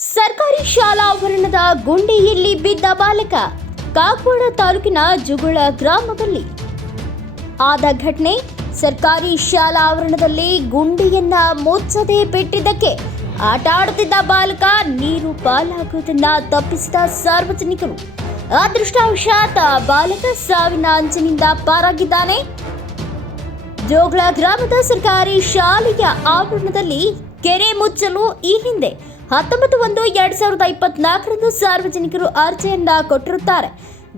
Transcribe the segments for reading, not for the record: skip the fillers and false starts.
ಸರ್ಕಾರಿ ಶಾಲಾ ಆವರಣದ ಗುಂಡಿಯಲ್ಲಿ ಬಿದ್ದ ಬಾಲಕ ಕಾಗವಾಡ ತಾಲೂಕಿನ ಜುಗುಳ ಗ್ರಾಮದಲ್ಲಿ ಆದ ಘಟನೆ. ಸರ್ಕಾರಿ ಶಾಲಾ ಆವರಣದಲ್ಲಿ ಗುಂಡಿಯನ್ನ ಮುಚ್ಚದೆ ಬಿಟ್ಟಿದ್ದಕ್ಕೆ ಆಟ ಆಡುತ್ತಿದ್ದ ಬಾಲಕ ನೀರು ಪಾಲಾಗುವುದನ್ನು ತಪ್ಪಿಸಿದ ಸಾರ್ವಜನಿಕರು. ಅದೃಷ್ಟವಶಾತ್ ಬಾಲಕ ಸಾವಿನ ಅಂಚಿನಿಂದ ಪಾರಾಗಿದ್ದಾನೆ. ಜೋಗಳ ಗ್ರಾಮದ ಸರ್ಕಾರಿ ಶಾಲೆಯ ಆವರಣದಲ್ಲಿ ಕೆರೆ ಮುಚ್ಚಲು ಈ ಹಿಂದೆ 19/1/2024 ಸಾರ್ವಜನಿಕರು ಅರ್ಜಿಯನ್ನ ಕೊಟ್ಟಿರುತ್ತಾರೆ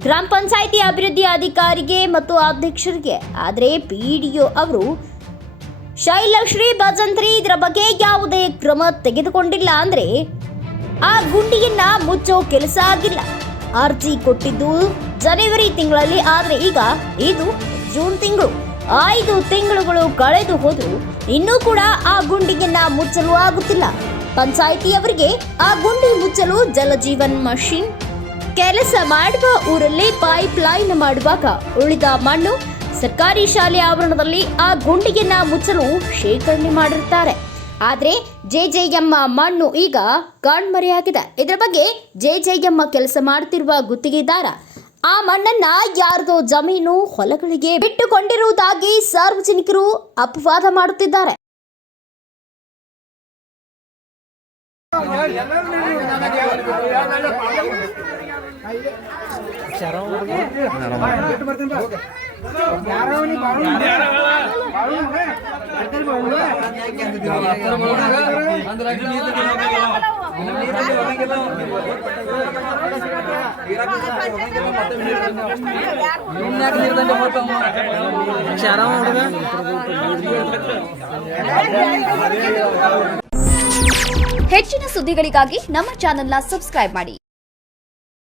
ಗ್ರಾಮ ಪಂಚಾಯಿತಿ ಅಭಿವೃದ್ಧಿ ಅಧಿಕಾರಿಗೆ ಮತ್ತು ಅಧ್ಯಕ್ಷರಿಗೆ. ಆದರೆ ಪಿಡಿಒ ಅವರು ಶೈಲಶ್ರೀ ಭಜಂತ್ರಿ ಇದರ ಬಗ್ಗೆ ಯಾವುದೇ ಕ್ರಮ ತೆಗೆದುಕೊಂಡಿಲ್ಲ. ಅಂದ್ರೆ ಆ ಗುಂಡಿಯನ್ನ ಮುಚ್ಚೋ ಕೆಲಸ ಆಗಿಲ್ಲ. ಅರ್ಜಿ ಕೊಟ್ಟಿದ್ದು ಜನವರಿ ತಿಂಗಳಲ್ಲಿ, ಆದರೆ ಈಗ ಇದು ಜೂನ್ ತಿಂಗಳು. 5 ತಿಂಗಳುಗಳು ಕಳೆದು ಹೋದರೂ ಇನ್ನೂ ಕೂಡ ಆ ಗುಂಡಿಯನ್ನ ಮುಚ್ಚಲು ಆಗುತ್ತಿಲ್ಲ. ಪಂಚಾಯಿತಿಯವರಿಗೆ ಆ ಗುಂಡಿ ಮುಚ್ಚಲು ಜಲಜೀವನ್ ಮಷಿನ್ ಕೆಲಸ ಮಾಡುವ ಊರಲ್ಲಿ ಪೈಪ್ ಲೈನ್ ಮಾಡುವಾಗ ಉಳಿದ ಮಣ್ಣು ಸರ್ಕಾರಿ ಶಾಲೆ ಆವರಣದಲ್ಲಿ ಆ ಗುಂಡಿಯನ್ನ ಮುಚ್ಚಲು ಶೇಖರಣೆ ಮಾಡಿರುತ್ತಾರೆ. ಆದರೆ ಜೆಜೆಎಮ್ಮ ಮಣ್ಣು ಈಗ ಕಣ್ಮರೆಯಾಗಿದೆ. ಇದರ ಬಗ್ಗೆ ಜೆಜೆಎಮ್ಮ ಕೆಲಸ ಮಾಡುತ್ತಿರುವ ಗುತ್ತಿಗೆದಾರ ಆ ಮಣ್ಣನ್ನ ಯಾರದೋ ಜಮೀನು ಹೊಲಗಳಿಗೆ ಬಿಟ್ಟುಕೊಂಡಿರುವುದಾಗಿ ಸಾರ್ವಜನಿಕರು ಅಪವಾದ ಮಾಡುತ್ತಿದ್ದಾರೆ. ಹೆಚ್ಚಿನ ಸುದ್ದಿಗಳಿಗಾಗಿ ನಮ್ಮ ಚಾನೆಲ್ನ ಸಬ್ಸ್ಕ್ರೈಬ್ ಮಾಡಿ.